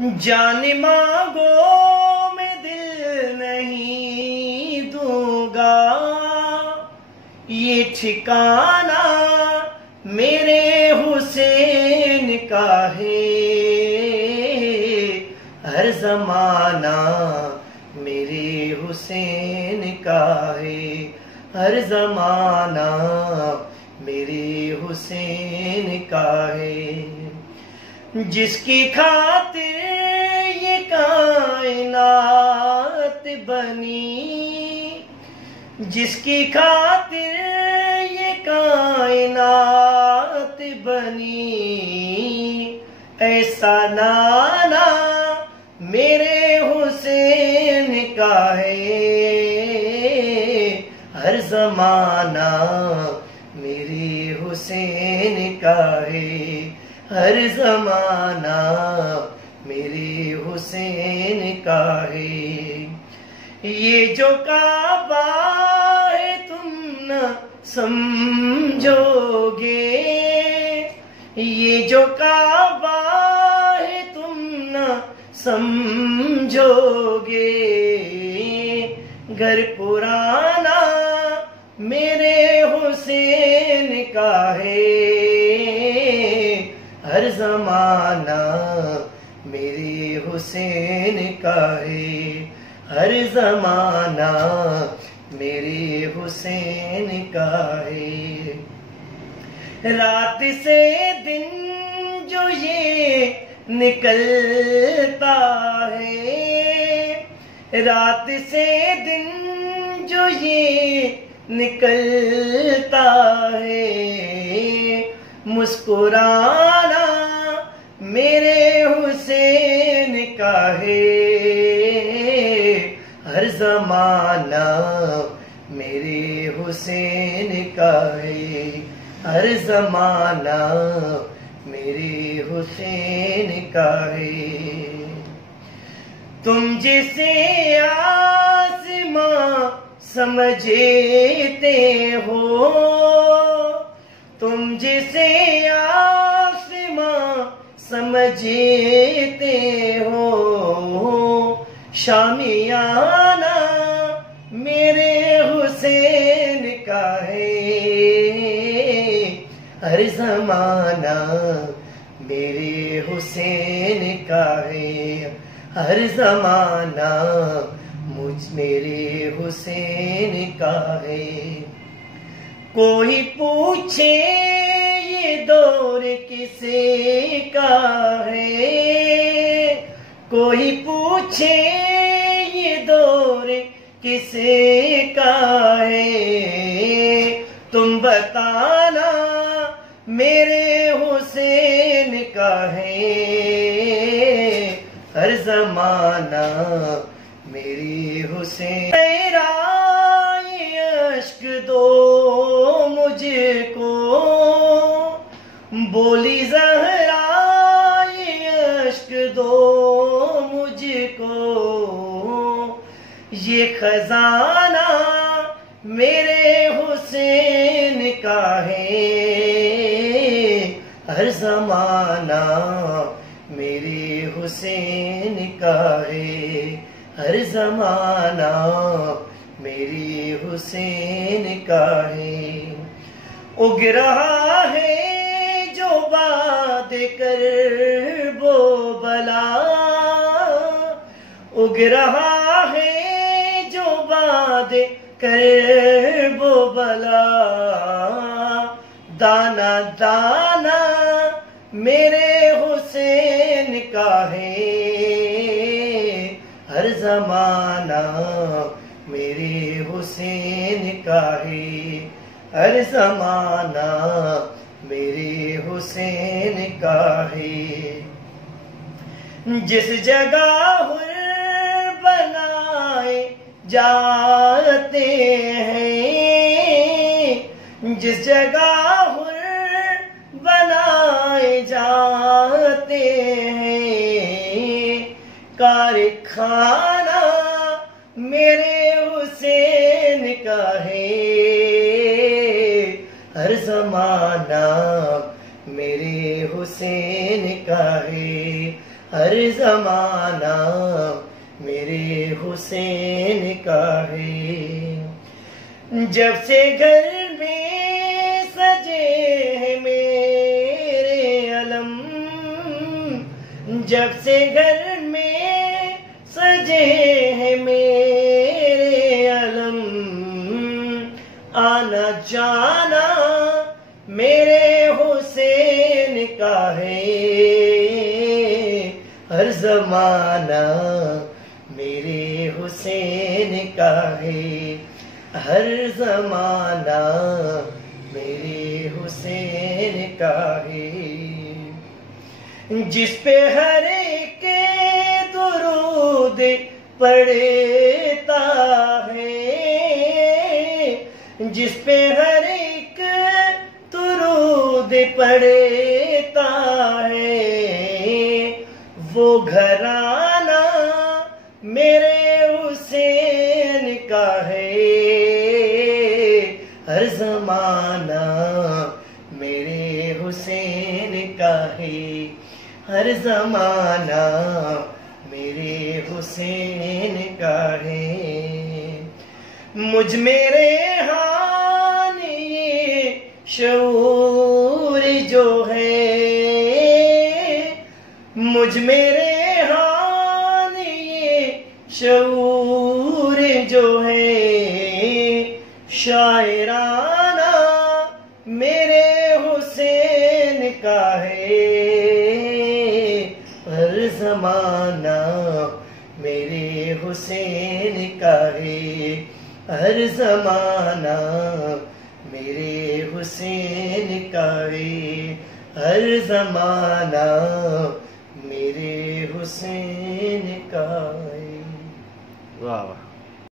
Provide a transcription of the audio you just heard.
जान मांगो मैं दिल नहीं दूंगा, ये ठिकाना मेरे हुसैन का है। हर जमाना मेरे हुसैन का है, हर जमाना मेरे हुसैन का है। जिसकी खातिर ये कायनात बनी, जिसकी खातिर ये कायनात बनी, ऐसा नाना मेरे हुसैन का है। हर जमाना मेरे हुसैन का है, हर जमाना मेरे हुसैन का है। ये जो काबा है तुम न समझोगे, ये जो काबा है तुम न समझोगे। घर पुराना मेरे हुसैन का है, हर जमाना मेरे हुसैन का है, हर जमाना मेरे हुसैन का है। रात से दिन जो ये निकलता है, रात से दिन जो ये निकलता है, मुस्कुराना मेरे हुसैन का है। हर जमाना मेरे हुसैन का है, हर जमाना मेरे हुसैन का है। तुम जिसे आसमां समझते हो, तुम जिसे आसमां समझते हो, शामियाना मेरे हुसैन का है। हर जमाना मेरे हुसैन का है, हर जमाना मेरे हुसैन का है। कोई पूछे ये दौर किसे का है, कोई पूछे ये दौर किसे का है, तुम बताना मेरे हुसैन का है। हर जमाना मेरी हुसैन। तेरा अश्क दो मुझको, बोली ज़हरा ये अश्क दो मुझको। ये खजाना मेरे हुसैन का है, हर जमाना मेरे हुसैन का है, हर जमाना मेरी हुसैन का है। उग रहा है जो बात कर वो बला, उग रहा है जो बात कर वो बला। दाना दाना मेरे हुसैन का है, हर जमाना मेरे हुसैन का है, हर जमाना मेरे हुसैन का है। जिस जगह हुर बनाए जाते हैं, जिस जगह हुर बनाए जाते हैं, कारखाना मेरे हुसैन का है। हर जमाना मेरे हुसैन का है, हर जमाना मेरे हुसैन का है। जब से घर में सजे हैं मेरे अलम, जब से घर में सजे हैं मेरे अलम, आना जाना मेरे हुसैन का है। हर जमाना मेरे हुसैन का है। हर जमाना मेरे हुसैन का है। जिस पे हर एक दुरूद पढ़ता है, जिस पे हर एक दुरूद पढ़ता है, वो घराना मेरे हुसैन का है। हर जमाना मेरे हुसैन का है। हर जमाना मेरे हुसैन का है। मुझ मेरे हानि शऊर जो है, मुझ मेरे हानि शऊर जो है, शायराना मेरे हुसैन का है। हर जमाना मेरे हुसैन का है। हर जमाना मेरे हुसैन का है। हर जमाना मेरे हुसैन का है। वाह वाह।